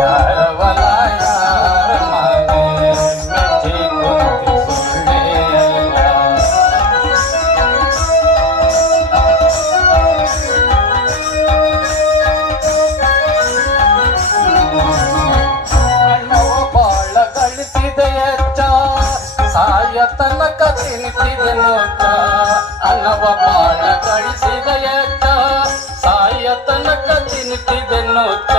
ಯಾರವಲ ಯಾರ ಮನೆ ಮೆಚ್ಚಿ ಕುಂತಿ ಸುಳ್ಳೆಯಲ್ಲ. ಅಣ್ಣವ ಬಾಳ ಗಳಿಸಿದ ಎಚ್ಚ ಸಾಯ ತನಕ ತಿನ್ನಿಸಿದೆ ನೋಚ. ಅಣ್ಣವ ಬಾಳ ಗಳಿಸಿದ ಎಚ್ಚ ಸಾಯ ತನಕ ತಿನ್ನಿಸಿದೆ ನೋಚ.